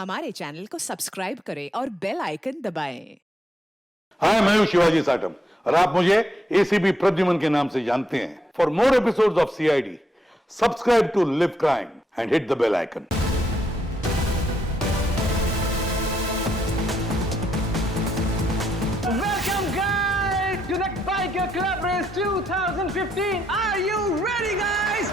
हमारे चैनल को सब्सक्राइब करें और बेल आइकन दबाएं। हाय, मैं हूं शिवाजी साटम और आप मुझे एसीपी प्रद्युमन के नाम से जानते हैं। For more episodes of CID, subscribe to live crime and hit the bell icon. Welcome guys to the Biker Club Race 2015. Are you ready guys?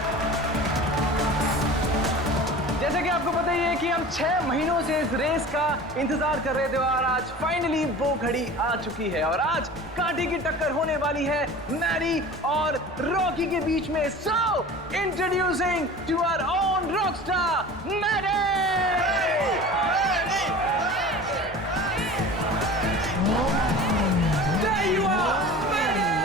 जैसे कि आपको पता ही है कि हम 6 महीनों से इस रेस का इंतजार कर रहे थे और आज फाइनली वो घड़ी आ चुकी है और आज कांटे की टक्कर होने वाली है मैडी और रॉकी के बीच में। So introducing to our own rockstar Maddy. There you are, Maddie!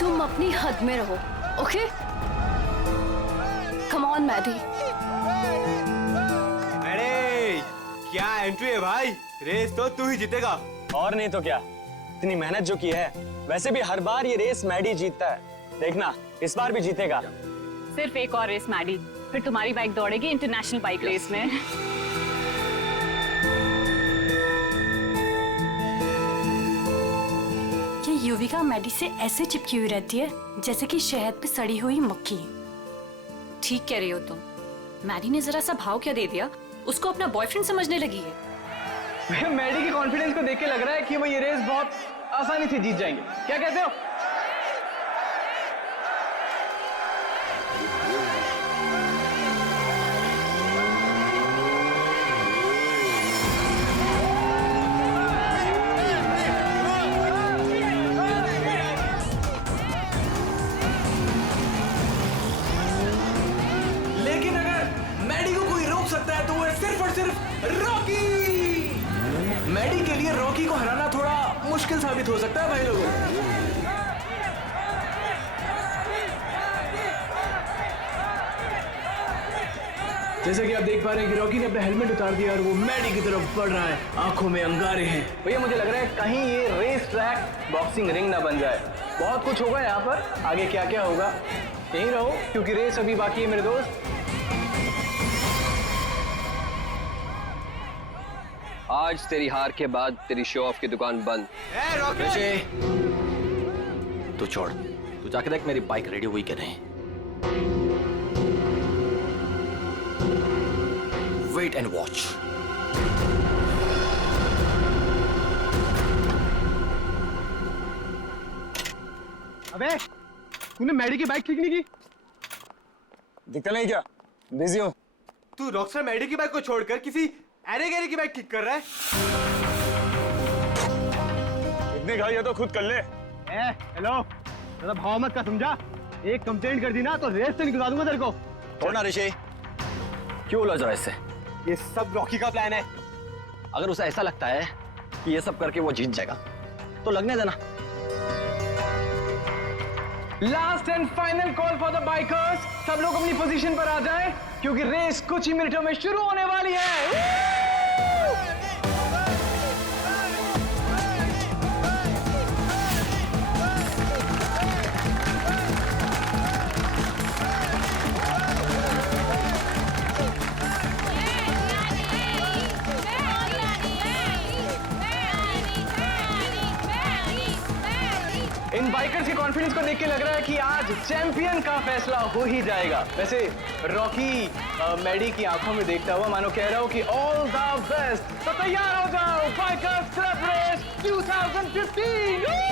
तुम अपनी हद में रहो, ओके? Come on Maddie. अरे क्या एंट्री है भाई, रेस तो तू ही जीतेगा। और नहीं तो क्या, इतनी मेहनत जो की है। वैसे भी हर बार ये रेस मैडी जीतता है, देखना इस बार भी जीतेगा। सिर्फ एक और रेस मैडी, फिर तुम्हारी बाइक दौड़ेगी इंटरनेशनल बाइक रेस में। ये युविका मैडी से ऐसे चिपकी हुई रहती है जैसे कि शहद पे सड़ी हुई मक्खी। ठीक कह रही हो तुम। मैडी ने जरा सा भाव क्या दे दिया, उसको अपना बॉयफ्रेंड समझने लगी है। मैडी के कॉन्फिडेंस को देख के लग रहा है कि वो ये रेस बहुत आसानी से जीत जाएंगे। क्या कहते हो? लेकिन अगर मैडी को कोई रोक सकता है तो वो है सिर्फ और सिर्फ रॉकी। मैडी के लिए रॉकी को हराना थोड़ा मुश्किल साबित हो सकता है भाई लोगों। जैसे कि आप देख पा रहे हैं कि रॉकी ने अपना हेलमेट उतार दिया और वो मैडी की तरफ बढ़ रहा है। आंखों में अंगारे हैं। भैया मुझे लग रहा है कहीं ये रेस ट्रैक बॉक्सिंग रिंग ना बन जाए। बहुत कुछ होगा यहाँ पर, आगे क्या क्या होगा यहीं रहो क्योंकि रेस अभी बाकी है मेरे दोस्त। आज तेरी हार के बाद तेरी शो ऑफ की दुकान बंद। ए रॉकी, तू छोड़, तू जाके देख मेरी बाइक रेडी हुई कि नहीं। Wait and watch. अबे तूने मैडी की बाइक ठीक नहीं की? दिखता नहीं क्या? बिजी हूँ। तू रॉकस्टार मैडी की बाइक को छोड़कर किसी अरे गहरे की बाइक ठीक कर रहा है। इतनी घाई है तो खुद कर ले। हेलो, ज़्यादा भाव मत का समझा। एक कंप्लेंट कर दी ना तो रेस से निकलवा दूंगा तेरे को। छोड़ना ऋषि, क्यों उलझ रहा है इससे? ये सब रॉकी का प्लान है। अगर उसे ऐसा लगता है कि ये सब करके वो जीत जाएगा तो लगने देना। Last and final call for the bikers. सब लोग अपनी पोजीशन पर आ जाएं क्योंकि रेस कुछ ही मिनटों में शुरू होने वाली है। इन बाइकर्स के कॉन्फिडेंस को देख के लग रहा है कि आज चैंपियन का फैसला हो ही जाएगा। वैसे रॉकी मैडी की आंखों में देखता हुआ मानो कह रहा हूं कि ऑल द बेस्ट। तो तैयार हो जाओ, बाइकर्स क्लब रेस 2015।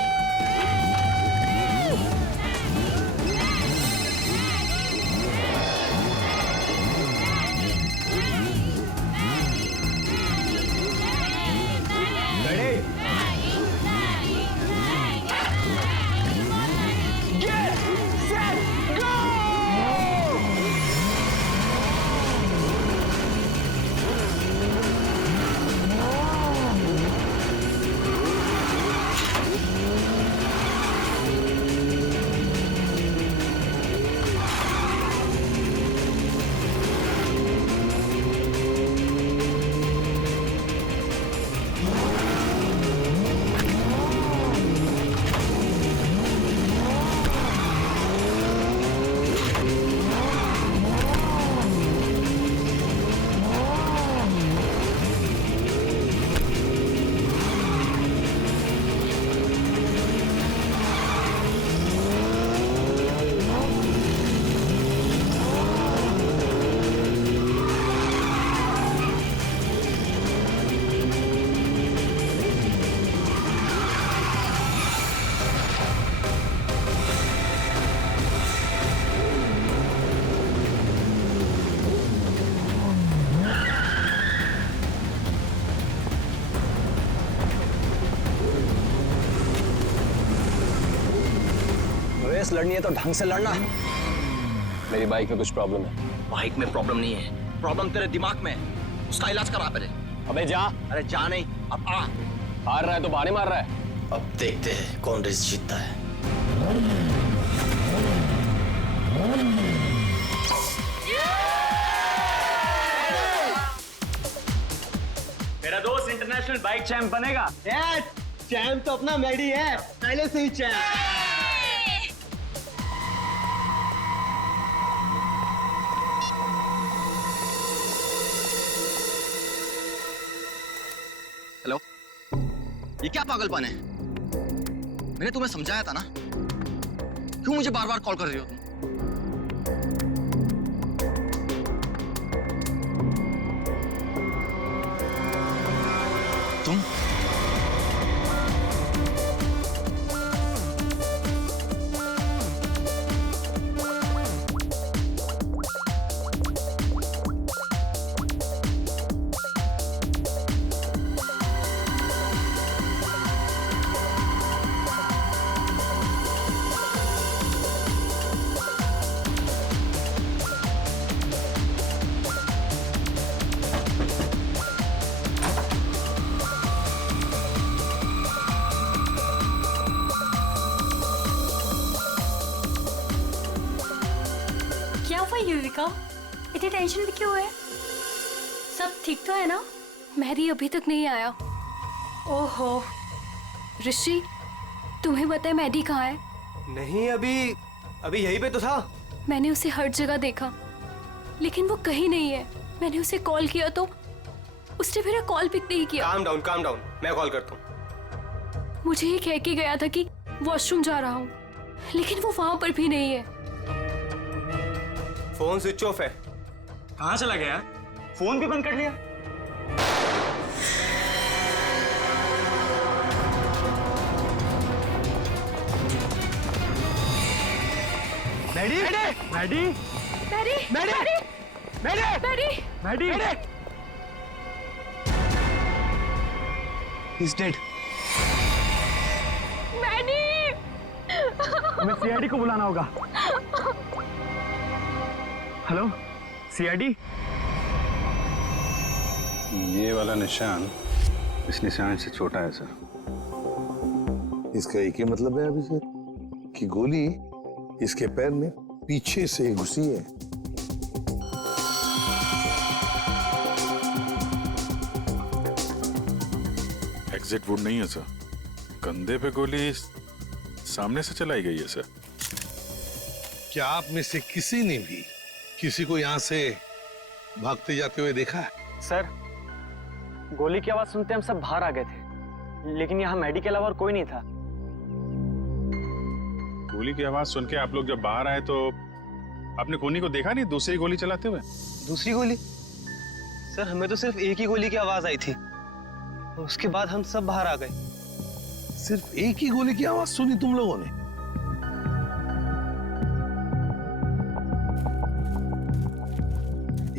रेस लड़नी है तो ढंग से लड़ना। मेरी बाइक में कुछ प्रॉब्लम है। बाइक में प्रॉब्लम नहीं है, प्रॉब्लम तेरे दिमाग में है। उसका इलाज करा पहले। अबे जा। अरे जा नहीं, अब आ। हार रहा है तो बाहर मार रहा है। अब देखते हैं कौन रेस जीतता है। मेरा दोस्त इंटरनेशनल बाइक चैंप बनेगा। चैंप तो अपना मैडी है, पहले से ही चैंप। हेलो, ये क्या पागलपन है? मैंने तुम्हें समझाया था ना, क्यों मुझे बार बार कॉल कर रही हो तुम? क्या हुआ युविका? इतनी टेंशन में क्यों है? सब ठीक तो है ना? मेहदी अभी तक नहीं आया। ओहो ऋषि, तुम्हें पता है मेहदी कहाँ है? नहीं, अभी अभी यहीं पे तो था। मैंने उसे हर जगह देखा, लेकिन वो कहीं नहीं है। मैंने उसे कॉल किया तो उसने मेरा कॉल पिक नहीं किया। काम डाउन, मैं कॉल करता हूँ। मुझे ये कह के गया था कि वॉशरूम जा रहा हूँ, लेकिन वो वहां पर भी नहीं है। फोन स्विच ऑफ है। कहाँ चला गया? फोन भी बंद कर लिया। Maddy, Maddy, Maddy, Maddy, Maddy, Maddy, Maddy, He's dead. Maddy. हमें सीआईडी को बुलाना होगा। Hello, CID. ये वाला निशान इस निशान से छोटा है सर। इसका एक ही मतलब है अभिषेक कि गोली इसके पैर में पीछे से घुसी है। एग्जिट वुड नहीं है सर, कंधे पे गोली सामने से चलाई गई है सर। क्या आप में से किसी ने भी किसी को यहाँ से भागते जाते हुए देखा है? सर, गोली की आवाज सुनते हम सब बाहर आ गए थे, लेकिन यहाँ मैडी के अलावा और कोई नहीं था। गोली की आवाज सुन के आप लोग जब बाहर आए तो आपने खूनी को देखा नहीं दूसरी गोली चलाते हुए? दूसरी गोली? सर, हमें तो सिर्फ एक ही गोली की आवाज आई थी, उसके बाद हम सब बाहर आ गए। सिर्फ एक ही गोली की आवाज सुनी तुम लोगों ने?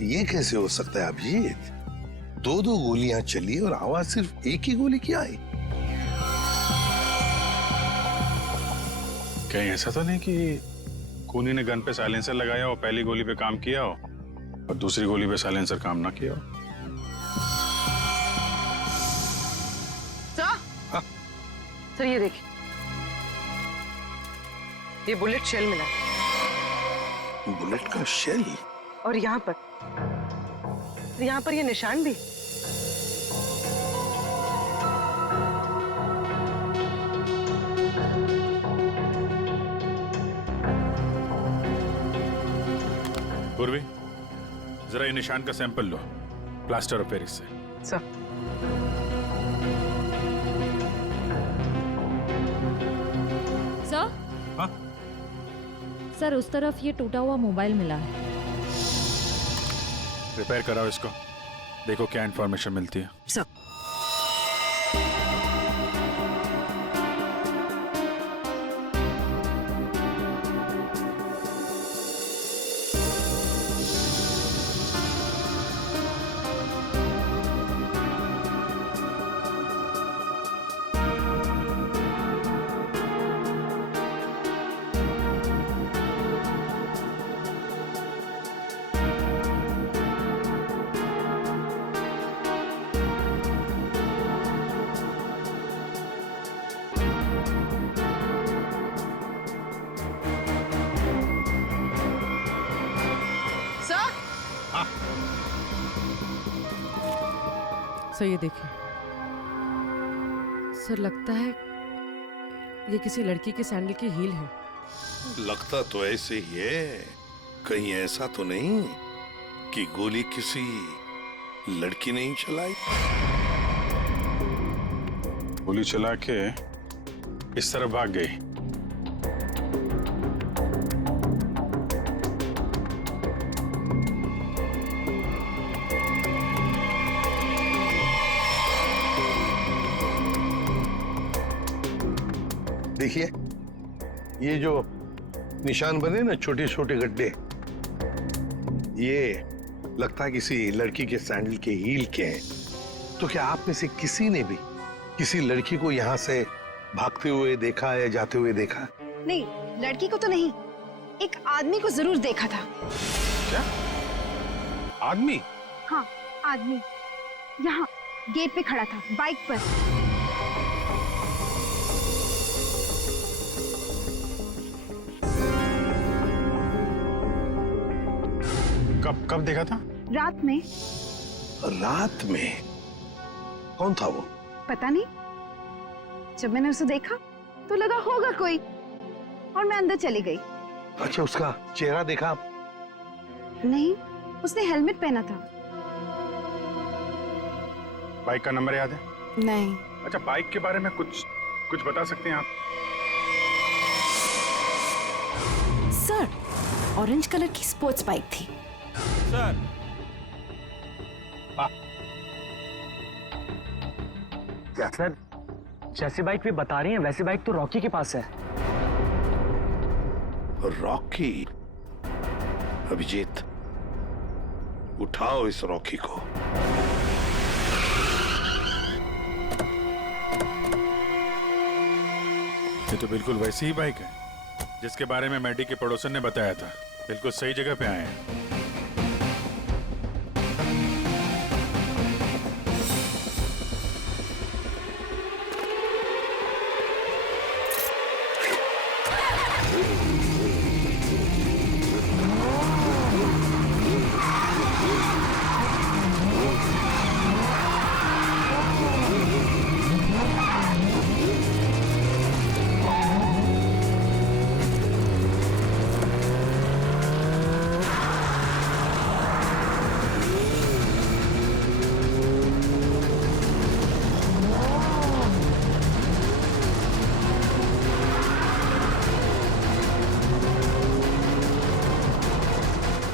ये कैसे हो सकता है अभिजीत? दो दो गोलियां चली और आवाज सिर्फ एक ही गोली की आई। कहीं ऐसा तो नहीं कि खूनी ने गन पे साइलेंसर लगाया और पहली गोली पे काम किया हो और दूसरी गोली पे साइलेंसर काम ना किया हो? सर ये देखिए, ये बुलेट शेल मिला। बुलेट का शेल? और यहाँ पर ये निशान भी। पूर्वी, जरा ये निशान का sample low plaster of Paris से। सर, हाँ? सर, उस तरफ ये टूटा हुआ मोबाइल मिला है। रिपेयर कराओ इसको, देखो क्या इंफॉर्मेशन मिलती है। सर। सर ये देखिए, सर लगता है ये किसी लड़की के सैंडल की हील है। लगता तो ऐसे ही है, कहीं ऐसा तो नहीं कि गोली किसी लड़की ने ही चलाई? गोली चला के इस तरफ भाग गई। देखिए, ये जो निशान बने ना, छोटे छोटे गड्ढे, ये लगता है किसी लड़की के सैंडल के हील के हैं। तो क्या आप में से किसी ने भी किसी लड़की को यहाँ से भागते हुए देखा या जाते हुए देखा? नहीं, लड़की को तो नहीं, एक आदमी को जरूर देखा था। क्या आदमी? हाँ, आदमी यहाँ गेट पे खड़ा था, बाइक पर। कब देखा था? रात में। रात में? कौन था वो? पता नहीं, जब मैंने उसे देखा तो लगा होगा कोई, और मैं अंदर चली गई। अच्छा, उसका चेहरा देखा? नहीं, उसने हेलमेट पहना था। बाइक का नंबर याद है? नहीं। अच्छा, बाइक के बारे में कुछ बता सकते हैं आप? सर, ऑरेंज कलर की स्पोर्ट्स बाइक थी। सर, क्या सर, जैसी बाइक भी बता रही हैं वैसी बाइक तो रॉकी के पास है। रॉकी? अभिजीत, उठाओ इस रॉकी को। ये तो बिल्कुल वैसी ही बाइक है जिसके बारे में मैडी के पड़ोसन ने बताया था। बिल्कुल सही जगह पे आए हैं।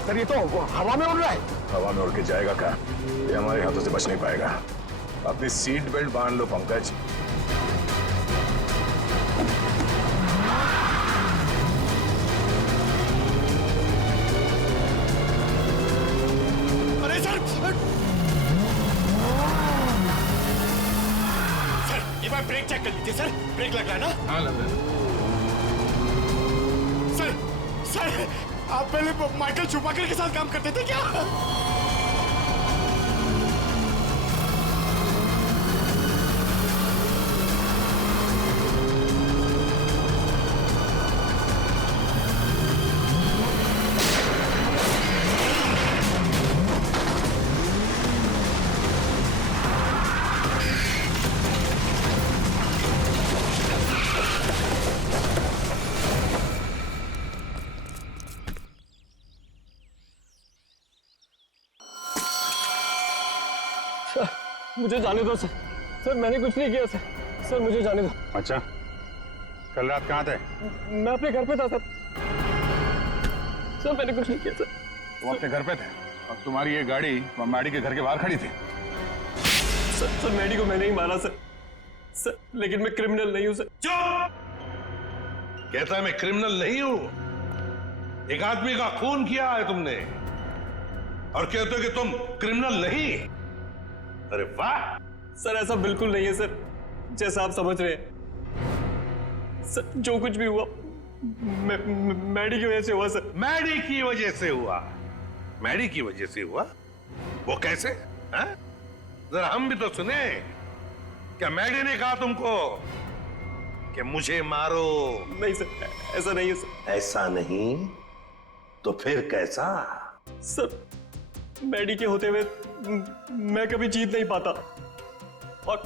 सर, ये तो हवा में उड़ रहा है। हवा में उड़ के जाएगा क्या? ये हमारे हाथों से बच नहीं पाएगा। अपनी सीट बेल्ट बांध लो पंकज। अरे सर, सर एक बार ब्रेक चेक कर लीजिए। सर, ब्रेक लग रहा है ना? हाँ, लग रहा है। सर, आप पहले माइकल शूमाकर के साथ काम करते थे क्या? मुझे जाने दो सर। सर, मैंने कुछ नहीं किया सर। सर, मुझे जाने दो। अच्छा, कल रात कहाँ थे? मैं अपने घर पे था सर। सर, मैंने कुछ नहीं किया सर। तुम अपने घर पे थे और तुम्हारी ये गाड़ी मैडी के घर के बाहर खड़ी थी। सर, मैडी को मैंने ही मारा सर। सर, लेकिन मैं क्रिमिनल नहीं हूँ सर। चुप! कहता है मैं क्रिमिनल नहीं हूं। एक आदमी का खून किया है तुमने और कहते हो कि तुम क्रिमिनल नहीं। अरे वाह! सर, ऐसा बिल्कुल नहीं है सर, जैसा आप समझ रहे हैं। सर, जो कुछ भी हुआ मैडी की वजह से हुआ सर। मैडी की वजह से हुआ? मैडी की वजह से हुआ? वो कैसे? जरा हम भी तो सुने। क्या मैडी ने कहा तुमको कि मुझे मारो? नहीं सर, ऐसा नहीं है सर। ऐसा नहीं तो फिर कैसा? सर, मैडी के होते हुए मैं कभी जीत नहीं पाता। और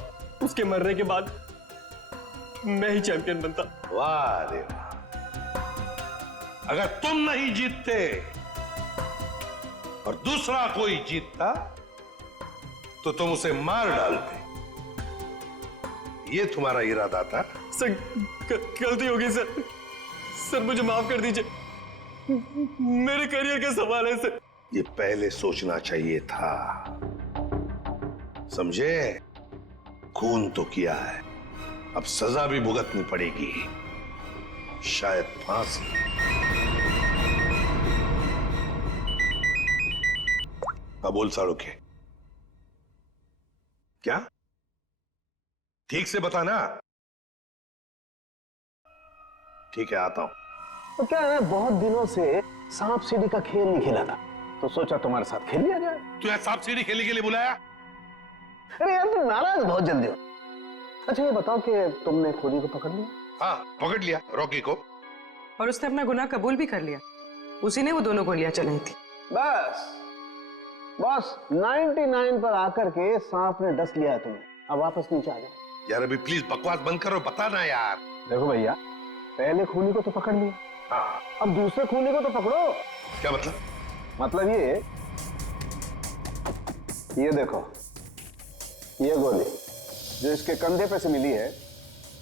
उसके मरने के बाद मैं ही चैंपियन बनता। वाह रे वाह। अगर तुम नहीं जीतते और दूसरा कोई जीतता तो तुम उसे मार डालते। ये तुम्हारा इरादा था? सर गलती होगी सर। सर मुझे माफ कर दीजिए, मेरे करियर का सवाल है सर। ये पहले सोचना चाहिए था, समझे? खून तो किया है, अब सजा भी भुगतनी पड़ेगी, शायद फांसी। अब बोल साड़ू के क्या? ठीक से बताना। ठीक है, आता हूं। तो क्या है, बहुत दिनों से सांप सीढ़ी का खेल नहीं खेला था, तो सोचा तुम्हारे साथ खेल लिया जाए। तू यहाँ सांप सीढ़ी खेलने के लिए बुलाया? अरे यार, तुम नाराज बहुत जल्दी हो। अच्छा ये बताओ कि तुमने खूनी को पकड़ लिया? हाँ, पकड़ लिया रॉकी को। और उसने अपना गुनाह कबूल भी कर लिया। उसी ने वो दोनों गोलियां चलाई थी। बस 99 पर आकर के सांप ने डस लिया है तुम्हें। अब वापस नीचे आ जाओ। यार अभी प्लीज बकवास बंद करो, बता ना यार। देखो भैया, पहले खूनी को तो पकड़ लिया, हाँ, अब दूसरे खूनी को तो पकड़ो। क्या मतलब? मतलब ये देखो, ये गोली जो इसके कंधे पे से मिली है,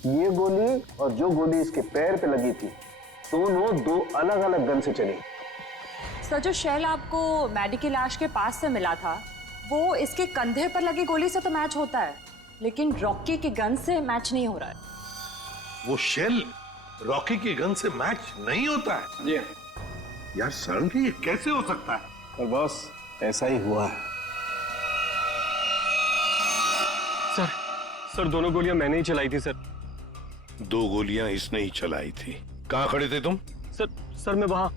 ये गोली और जो गोली इसके पैर पे लगी थी, दोनों दो अलग अलग गन से चली। सर, जो शेल आपको मैडी की लाश के पास से मिला था, वो इसके कंधे पर लगी गोली से तो मैच होता है, लेकिन रॉकी की गन से मैच नहीं हो रहा है। वो शेल रॉकी की गन से मैच नहीं होता है? जी यार सडनली ये कैसे हो सकता है? और बॉस, ऐसा ही हुआ है। सर दोनों गोलियां मैंने ही चलाई थी सर। 2 गोलियां इसने ही चलाई थी। कहां खड़े थे तुम? सर मैं वहां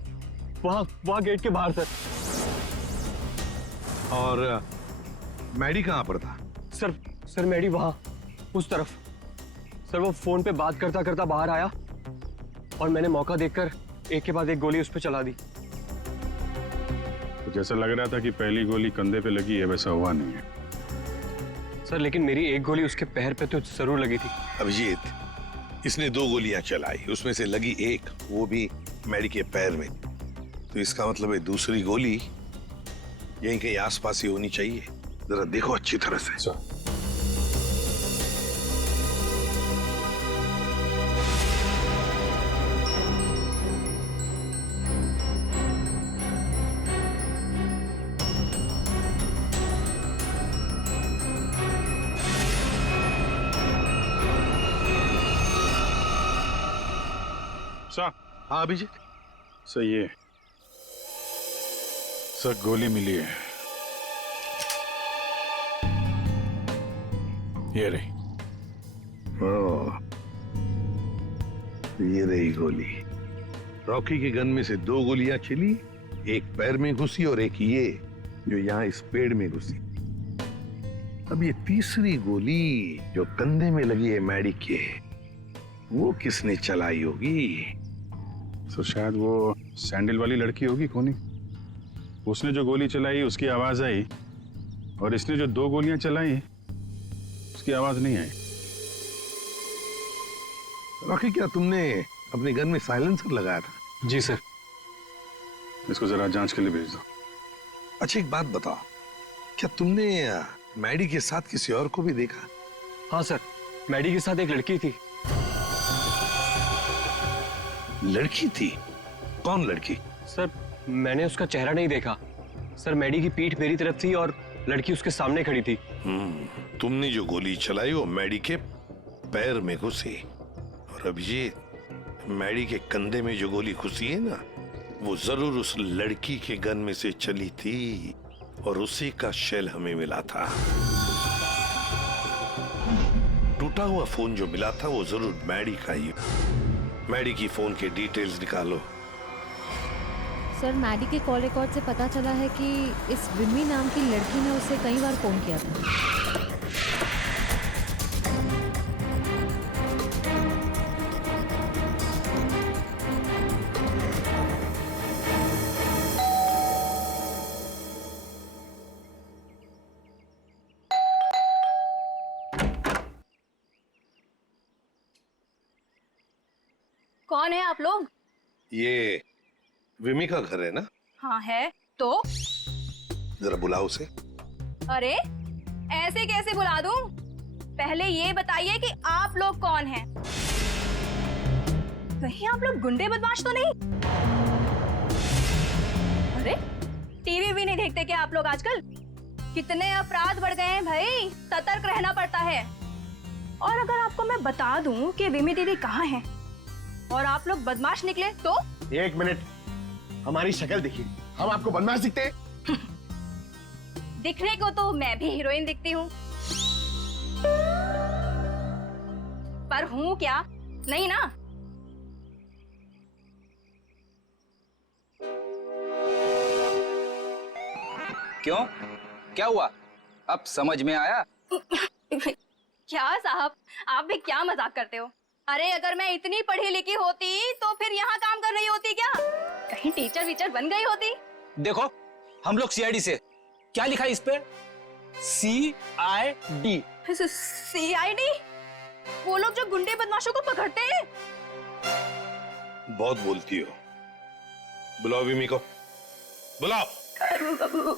गेट के बाहर सर। और मैडी कहां पर था? सर मैडी वहां उस तरफ। सर वो फोन पे बात करता करता बाहर आया और मैंने मौका देखकर एक के बाद एक गोली उस पर चला दी। तो जैसा लग रहा था कि पहली गोली कंधे पे लगी है, वैसा हुआ नहीं है सर, लेकिन मेरी एक गोली उसके पैर पे तो जरूर लगी थी। अभिजीत, इसने 2 गोलियां चलाई, उसमें से लगी एक, वो भी मैडी के पैर में। तो इसका मतलब है दूसरी गोली यहीं कहीं आसपास ही होनी चाहिए। जरा देखो अच्छी तरह से। हाँ अभिजीत, सही है सर, गोली मिली है। ये रही। ये रही गोली। रॉकी के गन में से 2 गोलियां चली, एक पैर में घुसी और एक ये जो यहाँ इस पेड़ में घुसी। अब ये तीसरी गोली जो कंधे में लगी है मैडी के, वो किसने चलाई होगी? तो शायद वो सैंडल वाली लड़की होगी खूनी। उसने जो गोली चलाई उसकी आवाज आई, और इसने जो 2 गोलियां चलाई उसकी आवाज नहीं आई। रॉकी, क्या तुमने अपने गन में साइलेंसर लगाया था? जी सर। इसको जरा जांच के लिए भेज दो। अच्छा एक बात बताओ, क्या तुमने मैडी के साथ किसी और को भी देखा? हाँ सर, मैडी के साथ एक लड़की थी। लड़की थी? कौन लड़की? सर मैंने उसका चेहरा नहीं देखा। सर मैडी की पीठ मेरी तरफ थी और लड़की उसके सामने खड़ी थी। तुमने जो गोली चलाई वो मैडी के पैर में घुसी, और अभिजीत, मैडी के कंधे में जो गोली घुसी है ना, वो जरूर उस लड़की के गन में से चली थी, और उसी का शेल हमें मिला था। टूटा हुआ फोन जो मिला था वो जरूर मैडी का ही। मैडी की फोन के डिटेल्स निकालो। सर, मैडी के कॉल रिकॉर्ड से पता चला है कि इस विमी नाम की लड़की ने उसे कई बार फोन किया था। कौन है आप लोग? ये विमी का घर है ना? हाँ है। तो जरा बुलाओ उसे। अरे ऐसे कैसे बुला दूं? पहले ये बताइए कि आप लोग कौन हैं? कहीं आप लोग गुंडे बदमाश तो नहीं? अरे टीवी भी नहीं देखते क्या आप लोग आजकल? कितने अपराध बढ़ गए हैं भाई, सतर्क रहना पड़ता है। और अगर आपको मैं बता दूं कि विमी दीदी कहाँ हैं और आप लोग बदमाश निकले तो? एक मिनट, हमारी शक्ल देखिए, हम आपको बदमाश दिखते हैं? दिखने को तो मैं भी हीरोइन दिखती हूँ, पर हूँ क्या? नहीं ना। क्यों? क्या हुआ? अब समझ में आया? क्या साहब, आप भी क्या मजाक करते हो? अरे अगर मैं इतनी पढ़ी लिखी होती तो फिर यहाँ काम कर रही होती क्या? कहीं टीचर वीचर बन गई होती? देखो, हम लोग सीआईडी से। क्या लिखा है इस पे? CID। CID? वो लोग जो गुंडे बदमाशों को पकड़ते हैं? बहुत बोलती हो। बुलाओ विमी को, बुलाओ।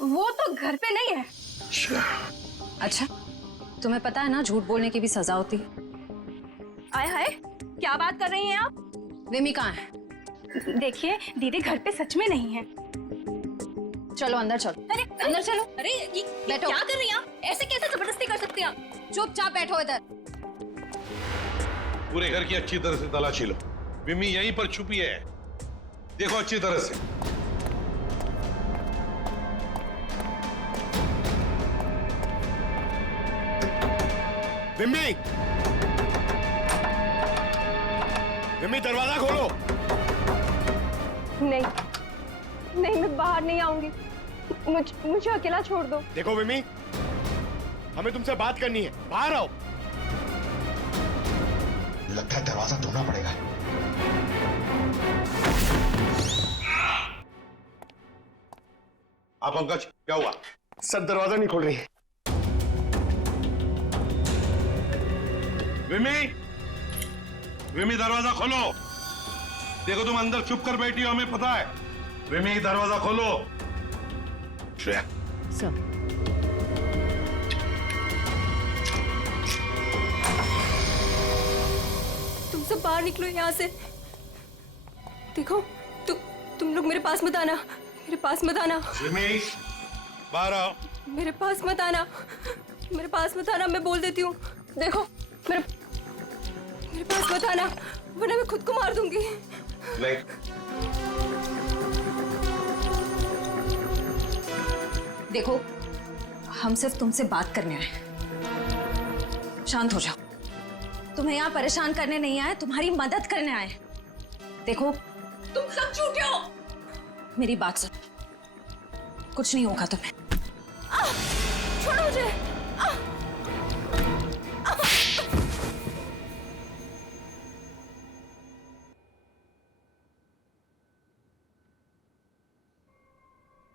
वो तो घर पे नहीं है। अच्छा, तुम्हें पता है ना झूठ बोलने की भी सजा होती है। आय हाय, क्या बात कर रही हैं आप? विमी कहाँ है? देखिए दीदी घर पे सच में नहीं है। चलो अंदर चलो। अरे अंदर चलो। अरे ये बैठो। क्या कर रही हैं आप? ऐसे कैसे जबरदस्ती कर सकती हैं आप? चुपचाप बैठो इधर। पूरे घर की अच्छी तरह से तलाशी लो। विमी यहीं पर छुपी है, देखो अच्छी तरह से। विमी, विमी दरवाजा खोलो। नहीं नहीं, मैं बाहर नहीं आऊंगी। मुझे अकेला छोड़ दो। देखो विमी, हमें तुमसे बात करनी है, बाहर आओ। लगता है दरवाजा ढूंढना पड़ेगा। आप पंकज, क्या हुआ? सर दरवाजा नहीं खोल रही। विमी, विमी दरवाजा खोलो। देखो तुम अंदर चुप कर बैठी हो, हमें पता है। विमी दरवाजा खोलो। श्रेया। सर। तुम सब बाहर निकलो यहाँ से। देखो तुम लोग मेरे पास मत आना, मेरे पास मत आना। विमी, बाहर आओ। मेरे पास मत आना, मेरे पास मत आना, मैं बोल देती हूँ। देखो मेरे पास मत आना, वरना मैं खुद को मार दूंगी। देखो, हम सिर्फ तुमसे बात करने आए। शांत हो जाओ। तुम्हें यहाँ परेशान करने नहीं आए, तुम्हारी मदद करने आए। देखो, तुम सब झूठे हो। मेरी बात सुनो, कुछ नहीं होगा तुम्हें। छोड़ो मुझे।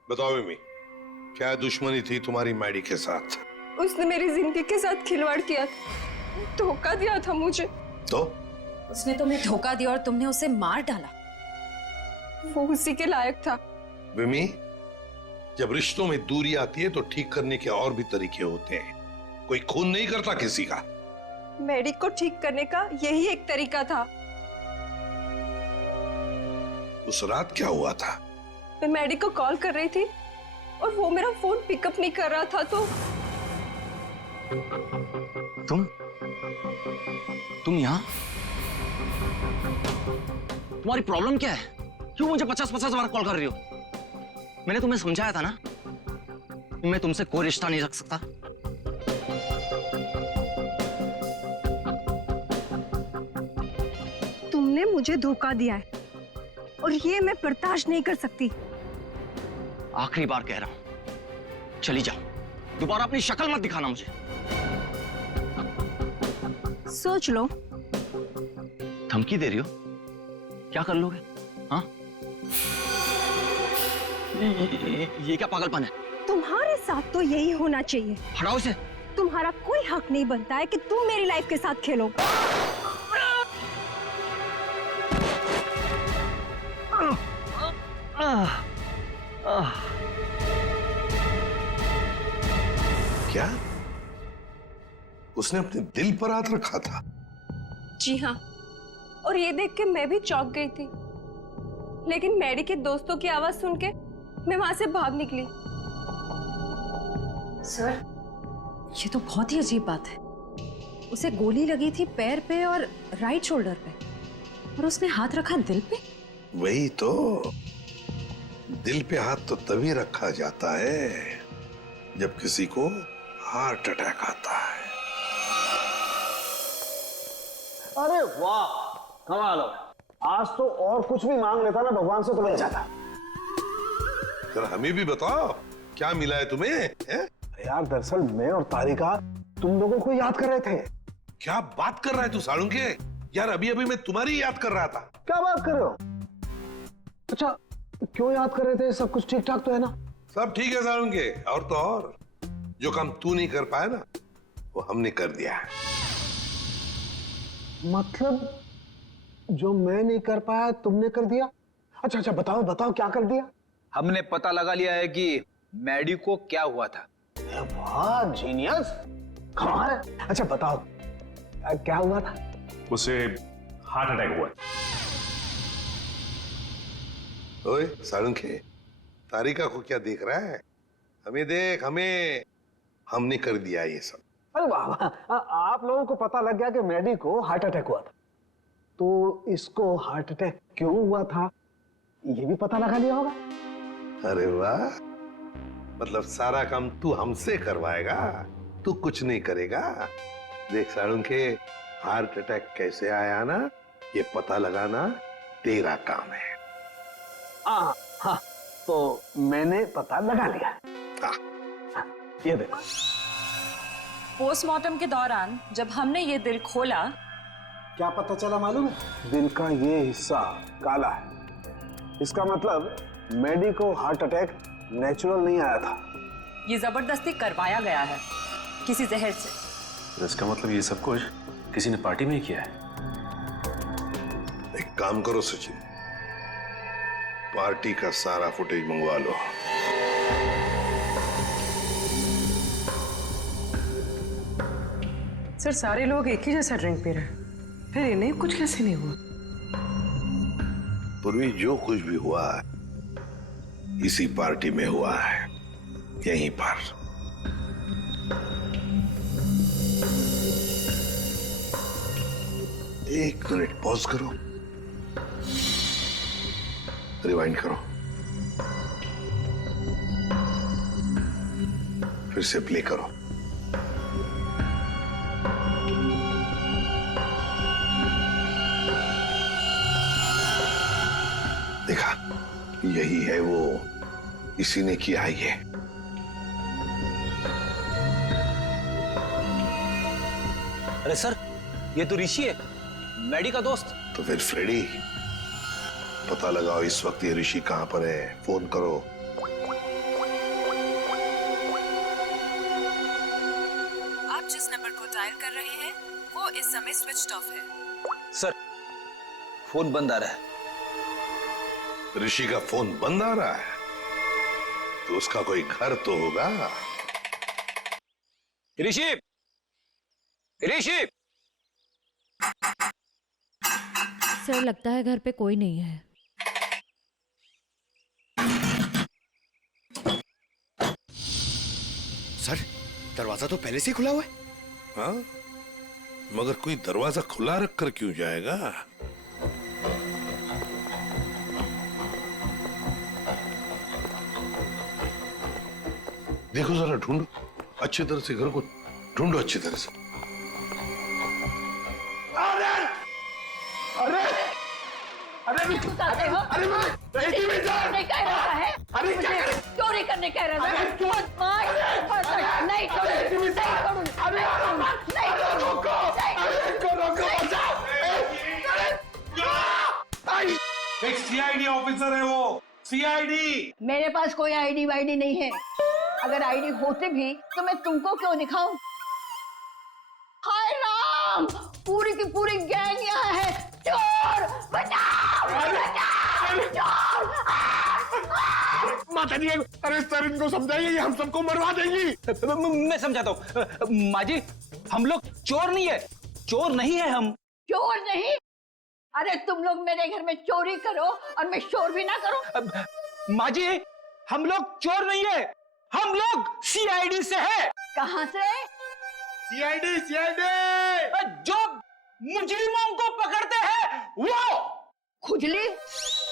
बताओ विमी, क्या दुश्मनी थी तुम्हारी मैडी के साथ? उसने मेरी जिंदगी के साथ खिलवाड़ किया था, धोखा दिया था मुझे। तो उसने तुम्हें धोखा दिया और तुमने उसे मार डाला। वो उसी के लायक था। विमी, जब रिश्तों में दूरी आती है तो ठीक करने के और भी तरीके होते हैं। कोई खून नहीं करता किसी का। मैडी को ठीक करने का यही एक तरीका था। उस रात क्या हुआ था? मैं मैडी को कॉल कर रही थी और वो मेरा फोन पिकअप नहीं कर रहा था, तो तुम यहाँ? तुम्हारी प्रॉब्लम क्या है? क्यों मुझे 50-50 बार कॉल कर रही हो? मैंने तुम्हें समझाया था ना कि मैं तुमसे कोई रिश्ता नहीं रख सकता। तुमने मुझे धोखा दिया है और ये मैं बर्दाश्त नहीं कर सकती। आखिरी बार कह रहा हूं, चली जाओ। दोबारा अपनी शक्ल मत दिखाना मुझे। सोच लो। धमकी दे रही हो? क्या कर लोगे? हाँ? ये क्या पागलपन है? तुम्हारे साथ तो यही होना चाहिए। हटाओ इसे। तुम्हारा कोई हक नहीं बनता है कि तुम मेरी लाइफ के साथ खेलो। क्या उसने अपने दिल पर हाथ रखा था? जी हाँ, और ये देख के मैं भी चौंक गई थी, लेकिन मैडी के दोस्तों की आवाज सुन के मैं वहां से भाग निकली। सर, ये तो बहुत ही अजीब बात है। उसे गोली लगी थी पैर पे और राइट शोल्डर पे, और उसने हाथ रखा दिल पे। वही तो, दिल पे हाथ तो तभी रखा जाता है जब किसी को हार्ट अटैक आता है। अरे वाह, कमाल हो। आज तो और कुछ भी मांग लेता ना भगवान से तो मिल जाता। जरा हमें भी बताओ क्या मिला है तुम्हें? यार दरअसल मैं और तारिका तुम लोगों को याद कर रहे थे। क्या बात कर रहा है तू सालुंके? यार अभी अभी मैं तुम्हारी याद कर रहा था। क्या बात कर रहे हो? अच्छा, क्यों याद कर रहे थे? सब कुछ ठीक ठाक तो है ना? सब ठीक है सालुंके, और तो और जो काम तू नहीं कर पाया ना वो हमने कर दिया है। मतलब जो मैं नहीं कर पाया तुमने कर दिया? अच्छा अच्छा, बताओ बताओ क्या कर दिया? हमने पता लगा लिया है कि मैडी को क्या हुआ था। वाह जीनियस, कमाल है। अच्छा बताओ क्या हुआ था? उसे हार्ट अटैक हुआ। ओए सालुंके, तारिका को क्या देख रहा है? हमें देख, हमें, हमने कर दिया ये सब। अरे वाह वाह, आप लोगों को पता लग गया कि मैडी को हार्ट अटैक हुआ था, तो इसको हार्ट अटैक क्यों हुआ था ये भी पता लगा लिया होगा। अरे वाह, मतलब सारा काम तू हमसे करवाएगा, तू कुछ नहीं करेगा। देख सालुंके, हार्ट अटैक कैसे आया ना ये पता लगाना तेरा काम है। हाँ हाँ, तो मैंने पता लगा लिया। हाँ, ये देखो। पोस्टमार्टम के दौरान जब हमने ये दिल खोला, क्या पता चला मालूम है? दिल का ये हिस्सा काला है। इसका मतलब मैडी को हार्ट अटैक नेचुरल नहीं आया था, ये जबरदस्ती करवाया गया है किसी जहर से। तो इसका मतलब ये सब कुछ किसी ने पार्टी में ही किया है। एक काम करो सचिन, पार्टी का सारा फुटेज मंगवा लो। सर, सारे लोग एक ही जैसा ड्रिंक पी रहे हैं, फिर इन्हें कुछ कैसे नहीं हुआ? पूर्वी जो कुछ भी हुआ है इसी पार्टी में हुआ है, यहीं पर। एक मिनट पॉज करो, रिवाइंड करो, फिर से प्ले करो। देखा, यही है वो, इसी ने किया है ये। अरे सर, ये तो ऋषि है, मैडी का दोस्त। तो फिर फ्रेडी, पता लगाओ इस वक्त ये ऋषि कहां पर है, फोन करो। आप जिस नंबर को डायल कर रहे हैं वो इस समय स्विच ऑफ है। सर, फोन बंद आ रहा है। ऋषि का फोन बंद आ रहा है तो उसका कोई घर तो होगा। ऋषि, ऋषि! सर, लगता है घर पे कोई नहीं है। सर, दरवाजा तो पहले से ही खुला हुआ है। हाँ, मगर कोई दरवाजा खुला रखकर क्यों जाएगा? देखो जरा, ढूंढो अच्छी तरह से, घर को ढूंढो अच्छी तरह से। अरे अरे अरे नहीं कह रहा है, अरे चोरी करने कह रहा है। नहीं एक सीआईडी ऑफिसर है वो, सीआईडी। मेरे पास कोई आईडी वाईडी नहीं है। अगर आईडी होते भी तो मैं तुमको क्यों दिखाऊं? हाय राम, पूरी की पूरी गैंग यहाँ है। चोर बचाओ, बचाओ, चोर। माता जी, अरे सर इनको समझाइए, ये हम सबको मरवा देंगी। मैं समझाता हूँ माँ जी, हम लोग चोर नहीं है, चोर नहीं है हम। चोर नहीं? अरे तुम लोग मेरे घर में चोरी करो और मैं शोर भी ना करूं। माँ जी, हम लोग चोर नहीं है, हम लोग सीआईडी से है। कहाँ से? सीआईडी, जो मुजरिमों को पकड़ते हैं वो। खुजली?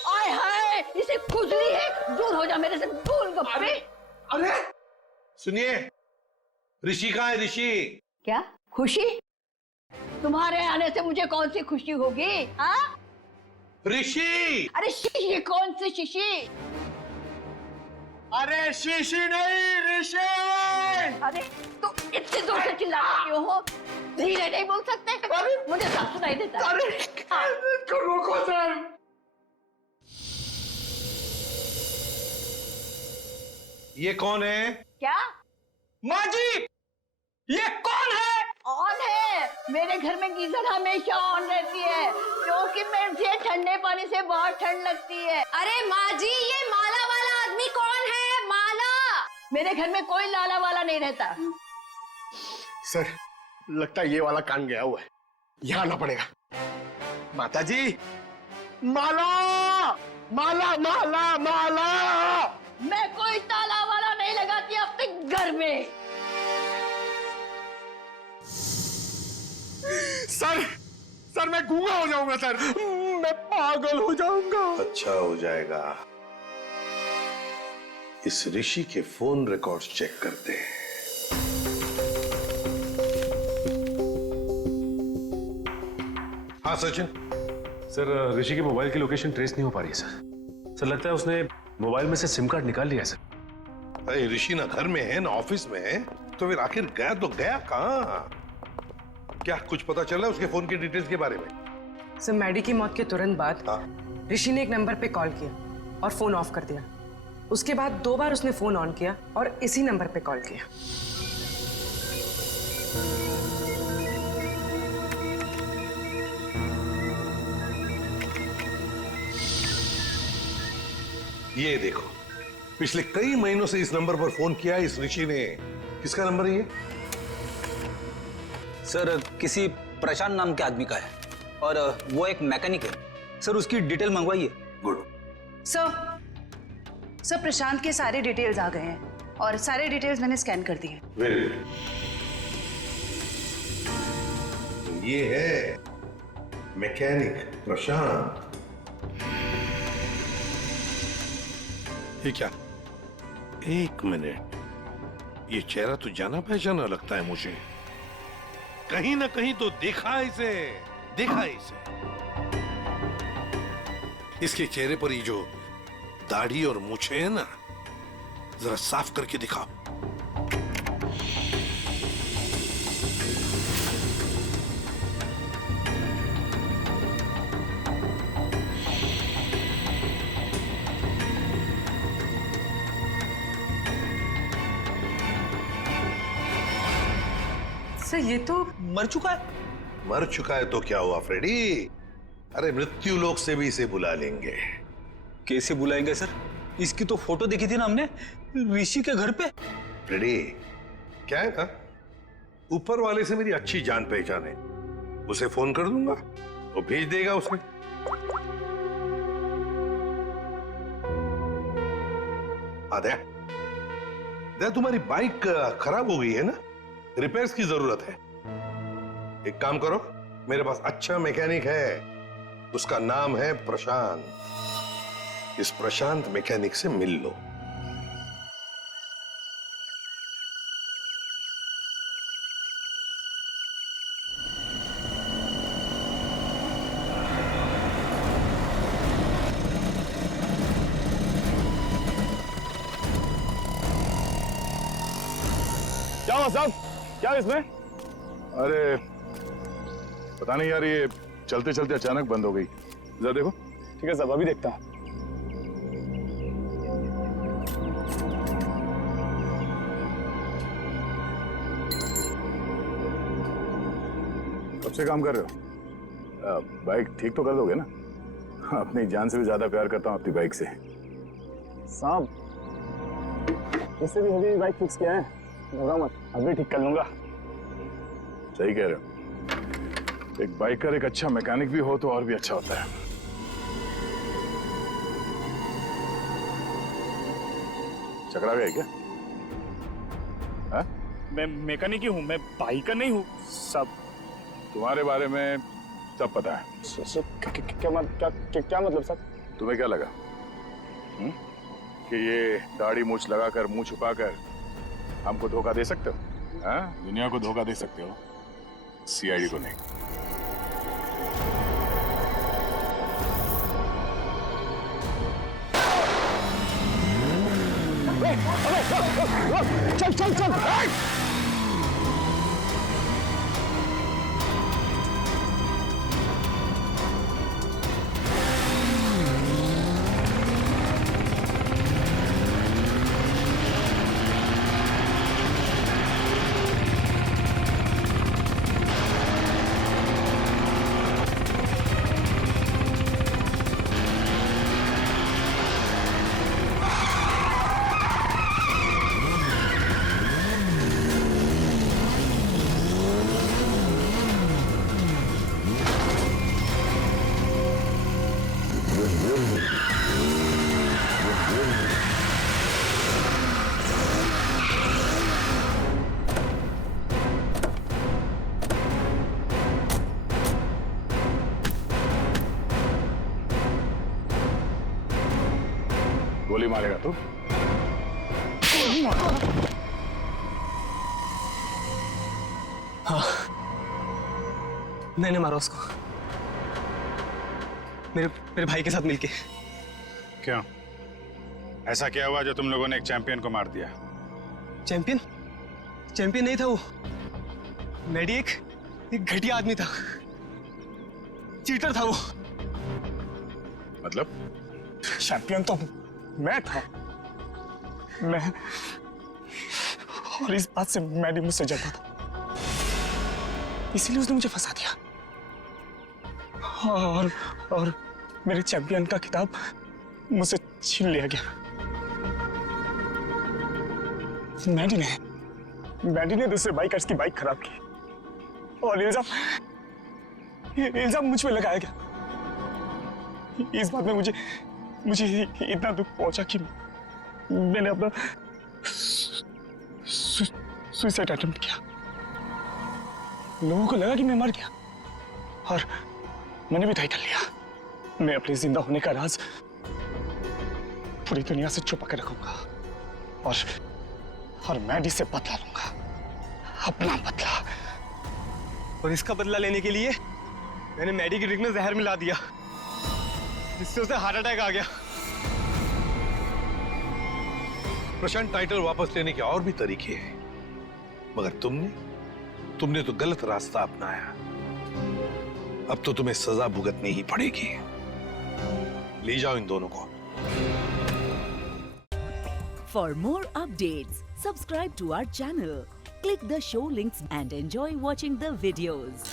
आय हाय, इसे खुजली है। दूर हो जा मेरे से, गोलगप्पे। अरे सुनिए, ऋषि कहाँ है? ऋषि क्या खुशी? तुम्हारे आने से मुझे कौन सी खुशी होगी? हाँ? ऋषि! अरे शीशी कौन सी शीशी? अरे शीशी नहीं, ऋषि! अरे तो इतने दूर से चिल्ला क्यों हो? धीरे नहीं बोल सकते? मुझे सब सुनाई देता है। अरे रोको सर। ये कौन है? क्या? माँ जी, ये कौन है? ऑन है। मेरे घर में गीजर हमेशा ऑन रहती है क्योंकि मुझे ठंडे पानी से बहुत ठंड लगती है। अरे माँ जी, ये माला वाला आदमी कौन है? माला? मेरे घर में कोई लाला वाला नहीं रहता। सर लगता है ये वाला कान गया हुआ है, यहाँ आना पड़ेगा। माता जी, माला माला माला माला। मैं कोई ताला वाला नहीं लगाती अपने घर में। सर मैं गूंगा हो जाऊंगा सर, मैं पागल हो जाऊंगा। अच्छा हो जाएगा। इस ऋषि के फोन रिकॉर्ड्स चेक करते हैं। हाँ सचिन। सर ऋषि की मोबाइल की लोकेशन ट्रेस नहीं हो पा रही है सर लगता है उसने मोबाइल में से सिम कार्ड निकाल लिया है सर। अरे ऋषि ना घर में है ना ऑफिस में है, तो फिर आखिर गया तो गया कहाँ? क्या कुछ पता चला उसके फोन की डिटेल्स के बारे में? सर मैडी की मौत के तुरंत बाद ऋषि ने एक नंबर पे कॉल किया और फोन ऑफ कर दिया। उसके बाद 2 बार उसने फोन ऑन किया और इसी नंबर पे कॉल किया। ये देखो, पिछले कई महीनों से इस नंबर पर फोन किया इस ऋषि ने। किसका नंबर है ये? सर किसी प्रशांत नाम के आदमी का है और वो एक मैकेनिक है। सर उसकी डिटेल मंगवाइए। गुड। सर प्रशांत के सारे डिटेल्स आ गए हैं और सारे डिटेल्स मैंने स्कैन कर दिए। Very good. ये है मैकेनिक प्रशांत। ये क्या? एक मिनट, ये चेहरा तो जाना पहचाना लगता है मुझे। कहीं ना कहीं तो देखा इसे। इसके चेहरे पर ये जो दाढ़ी और मूछें है ना, जरा साफ करके दिखाओ। सर ये तो मर चुका है। मर चुका है तो क्या हुआ फ्रेडी? अरे मृत्यु लोक से भी इसे बुला लेंगे। कैसे बुलाएंगे सर? इसकी तो फोटो देखी थी ना हमने ऋषि के घर पे। फ्रेडी, क्या है ना, ऊपर वाले से मेरी अच्छी जान पहचान है। उसे फोन कर दूंगा, वो भेज देगा उसे। दया, तुम्हारी बाइक खराब हो गई है ना, रिपेयर्स की जरूरत है। एक काम करो, मेरे पास अच्छा मैकेनिक है, उसका नाम है प्रशांत। इस प्रशांत मैकेनिक से मिल लो। क्या हुआ साहब? क्या इसमें? अरे पता नहीं यार, ये चलते चलते अचानक बंद हो गई। जरा देखो। ठीक है साहब, अभी देखता हूँ। कब से काम कर रहे हो? बाइक ठीक तो कर दोगे ना? अपनी जान से भी ज्यादा प्यार करता हूँ अपनी बाइक से। साहब इससे भी हेवी बाइक फिक्स किया है, होगा मत, अभी ठीक कर लूंगा। सही कह रहे हो। एक बाइकर एक अच्छा मैकेनिक भी हो तो और भी अच्छा होता है। चकरा गए क्या? हा? मैं मैकेनिक ही हूँ, मैं बाइकर नहीं हूँ। सब तुम्हारे बारे में सब पता है। क्या मतलब सर? तुम्हें क्या लगा कि ये दाढ़ी मूछ लगाकर मुंह छुपाकर हमको धोखा दे सकते हो? हाँ? दुनिया को धोखा दे सकते हो, सीआईडी को नहीं। चल चल चल। गोली मारेगा तू? हाँ, मैंने मारा उसको, मेरे भाई के साथ मिलके। क्यों? ऐसा क्या हुआ जो तुम लोगों ने एक चैंपियन को मार दिया? चैंपियन? चैंपियन नहीं था वो। मैडी एक घटिया आदमी था, चीटर था वो। मतलब? चैंपियन तो मैं था, मैं, और इस बात से मैडी मुझसे जलता था, इसीलिए उसने मुझे फंसा दिया। और मेरे चैंपियन का खिताब मुझसे छीन लिया गया। मैडी ने दूसरे बाइकर्स की बाइक खराब की और इल्जाम मुझ पे लगाया गया। इस बात में मुझे इतना दुख पहुंचा कि मैंने अपना सुसाइड अटेम्प्ट किया। लोगों को लगा कि मैं मर गया और मैंने भी तय कर लिया, मैं अपने जिंदा होने का राज पूरी दुनिया से छुपा कर रखूंगा और मैडी से बदला लूंगा, अपना बदला। और इसका बदला लेने के लिए मैंने मैडी की ड्रिंक में जहर मिला दिया, जिससे उसे हार्ट अटैक आ गया। प्रशांत, टाइटल वापस लेने के और भी तरीके हैं, मगर तुमने तो गलत रास्ता अपनाया। अब तो तुम्हें सजा भुगतनी ही पड़ेगी। ले जाओ इन दोनों को। For more updates, subscribe to our channel, click the show links and enjoy watching the videos.